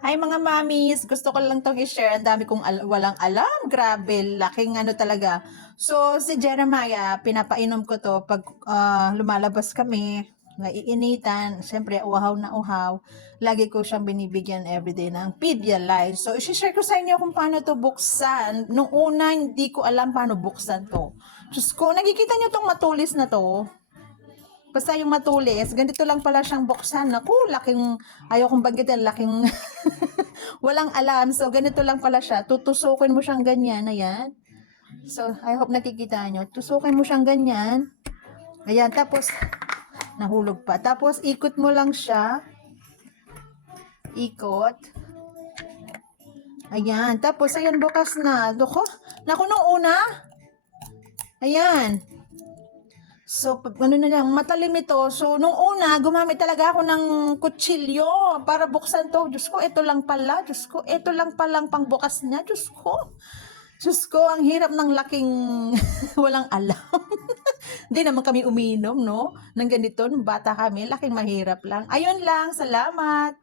Hi mga mamis, gusto ko lang tong i-share. Ang dami kong walang alam. Grabe, laking ano talaga. So, si Jeremiah, pinapainom ko to pag lumalabas kami, naiinitan, siyempre uhaw na uhaw. Lagi ko siyang binibigyan everyday ng Pedialyte. So, i-share ko sa inyo kung paano to buksan. Nung una, hindi ko alam paano buksan to. Diyos ko, nakikita niyo tong matulis na to? Basta yung matulis, ganito lang pala siyang buksan. Naku, laking, ayaw kong banggitin, laking walang alam. So, ganito lang pala siya. Tutusukin mo siyang ganyan. Ayan. So, I hope nakikita nyo. Tusukin mo siyang ganyan. Ayan. Tapos, nahulog pa. Tapos, ikot mo lang siya. Ikot. Ayan. Tapos, ayan, bukas na. Naku, nung una. Ayan. So, ano na lang, matalim ito. So, nung una, gumamit talaga ako ng kutsilyo para buksan to. Diyos ko, ito lang pala. Diyos ko, ito lang palang pangbukas niya. Diyos ko. Diyos ko, ang hirap ng laking walang alam. Hindi naman kami umiinom, no? Nang ganito, nung bata kami, laking mahirap lang. Ayun lang, salamat.